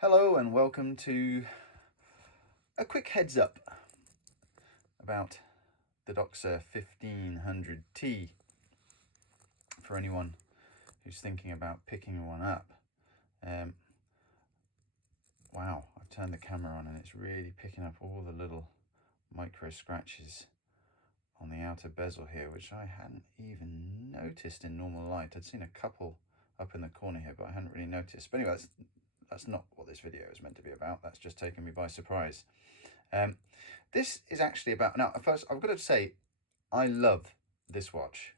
Hello and welcome to a quick heads up about the Doxa 1500T for anyone who's thinking about picking one up. Wow, I've turned the camera on and it's really picking up all the little micro scratches on the outer bezel here, which I hadn't even noticed in normal light. I'd seen a couple up in the corner here, but I hadn't really noticed. But anyway, that's not what this video is meant to be about. That's just taken me by surprise. This is actually about, now first I've got to say, I love this watch.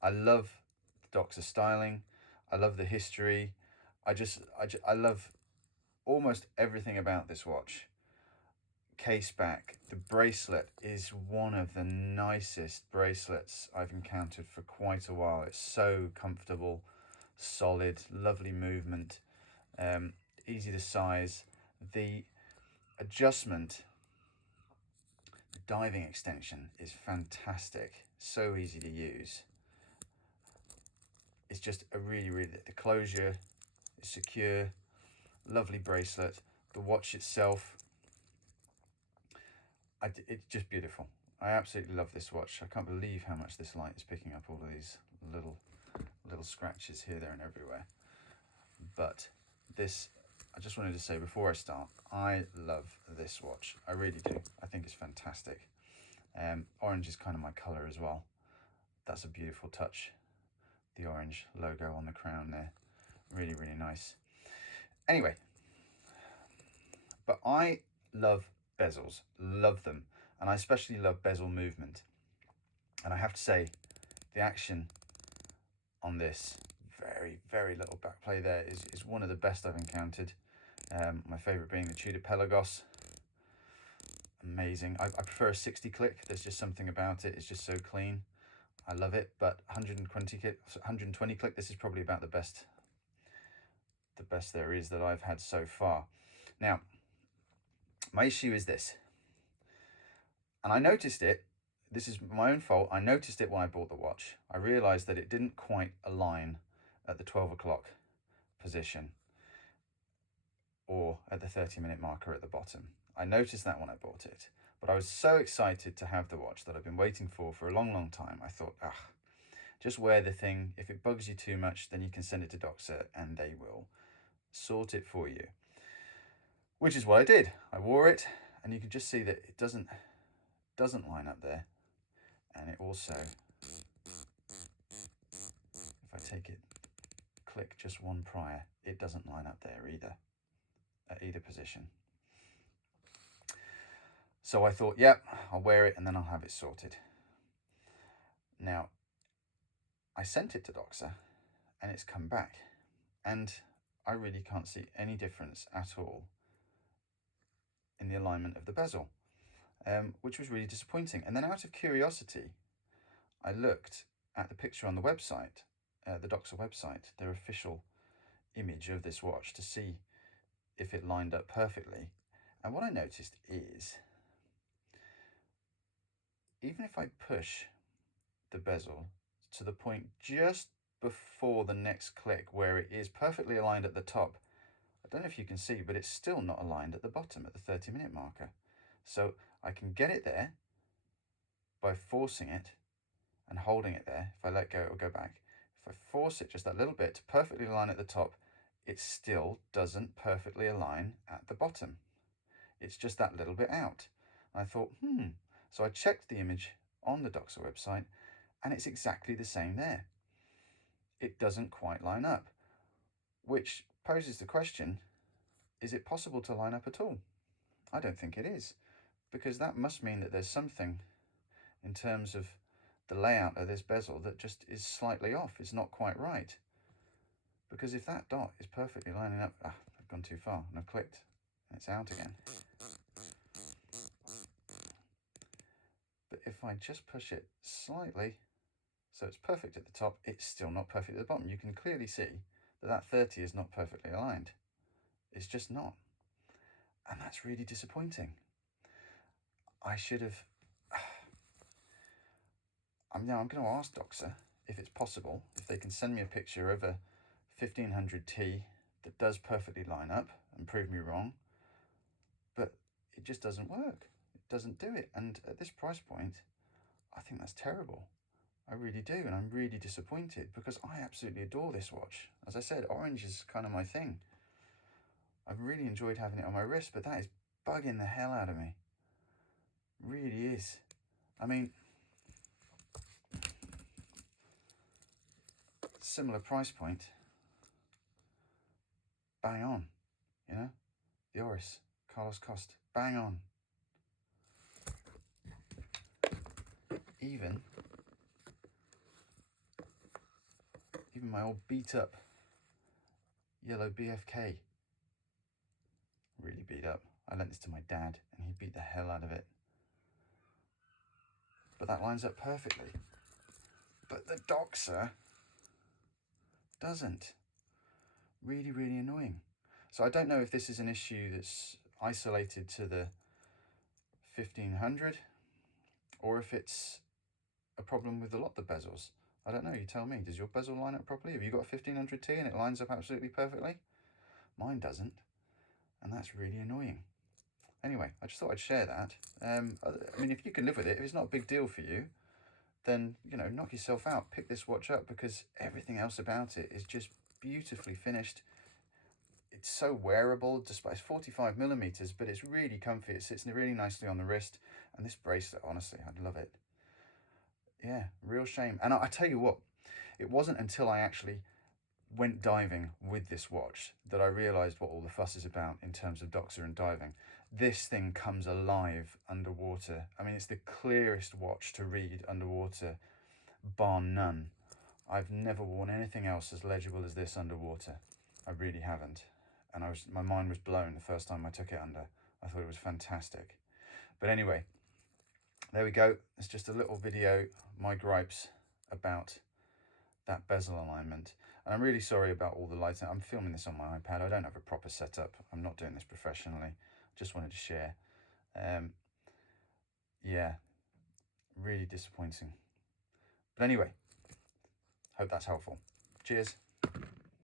I love the Doxa styling. I love the history. I love almost everything about this watch. Case back, the bracelet is one of the nicest bracelets I've encountered for quite a while. It's so comfortable, solid, lovely movement, easy to size. The adjustment, the diving extension is fantastic, so easy to use. It's just a really, the closure is secure, lovely bracelet. The watch itself, it's just beautiful. I absolutely love this watch. I can't believe how much this light is picking up all of these little scratches here, there and everywhere. But this, I just wanted to say before I start, I love this watch. I really do. I think it's fantastic. Orange is kind of my color as well. That's a beautiful touch. The orange logo on the crown there. Really, really nice. Anyway, but I love bezels, love them. And I especially love bezel movement. And I have to say, the action on this, very little back play there, is one of the best I've encountered. My favorite being the Tudor Pelagos. Amazing. I prefer a 60 click. There's just something about it. It's just so clean. I love it. But 120 click, this is probably about the best there is that I've had so far. Now, my issue is this, and I noticed it. This is my own fault. I noticed it when I bought the watch. I realized that it didn't quite align at the 12 o'clock position or at the 30-minute marker at the bottom. I noticed that when I bought it, but I was so excited to have the watch that I've been waiting for a long time. I thought, just wear the thing. If it bugs you too much, then you can send it to Doxa and they will sort it for you. Which is what I did. I wore it, and you can just see that it doesn't line up there. And it also, if I take it, click just one prior, it doesn't line up there either, at either position. So I thought, yep, I'll wear it and then I'll have it sorted. Now, I sent it to Doxa and it's come back, and I really can't see any difference at all in the alignment of the bezel, which was really disappointing. And then out of curiosity, I looked at the picture on the website, the Doxa website, their official image of this watch, to see if it lined up perfectly. And what I noticed is, even if I push the bezel to the point just before the next click where it is perfectly aligned at the top, I don't know if you can see, but it's still not aligned at the bottom at the 30-minute marker. So I can get it there by forcing it and holding it there. If I let go, it will go back. If I force it just that little bit to perfectly align at the top, it still doesn't perfectly align at the bottom. It's just that little bit out. And I thought, So I checked the image on the Doxa website, and it's exactly the same there. It doesn't quite line up, which poses the question, is it possible to line up at all? I don't think it is, because that must mean that there's something in terms of the layout of this bezel that just is slightly off. It's not quite right. Because if that dot is perfectly lining up, I've gone too far and I've clicked and it's out again. But if I just push it slightly, so it's perfect at the top, it's still not perfect at the bottom. You can clearly see that 30 is not perfectly aligned. It's just not. And that's really disappointing. I should have... I'm going to ask Doxa if it's possible, if they can send me a picture of a 1500T that does perfectly line up. and prove me wrong, but it just doesn't work. It doesn't do it. And at this price point, I think that's terrible. I really do, and I'm really disappointed because I absolutely adore this watch. As I said, orange is kind of my thing. I've really enjoyed having it on my wrist, but that is bugging the hell out of me. Really is. I mean, similar price point, bang on, you know? The Oris, Carlos Cost, bang on. Even my old beat up yellow BFK, really beat up. I lent this to my dad and he beat the hell out of it. But that lines up perfectly. But the Doxa doesn't. Really, really annoying. So I don't know if this is an issue that's isolated to the 1500 or if it's a problem with a lot of the bezels. I don't know, you tell me. Does your bezel line up properly? Have you got a 1500T and it lines up absolutely perfectly? Mine doesn't, and that's really annoying. Anyway, I just thought I'd share that. I mean, if you can live with it, if it's not a big deal for you, then, you know, knock yourself out. Pick this watch up because everything else about it is just beautifully finished. It's so wearable, despite it's 45 millimeters, but it's really comfy. It sits really nicely on the wrist. And this bracelet, honestly, I'd love it. Yeah, real shame. And I tell you what, it wasn't until I actually went diving with this watch that I realized what all the fuss is about in terms of Doxa and diving. This thing comes alive underwater. I mean, it's the clearest watch to read underwater, bar none. I've never worn anything else as legible as this underwater. I really haven't. And my mind was blown the first time I took it under. I thought it was fantastic. But anyway, there we go. It's just a little video, my gripes about that bezel alignment. And I'm really sorry about all the lighting. I'm filming this on my iPad. I don't have a proper setup. I'm not doing this professionally. Just wanted to share. Yeah, really disappointing. But anyway, hope that's helpful. Cheers.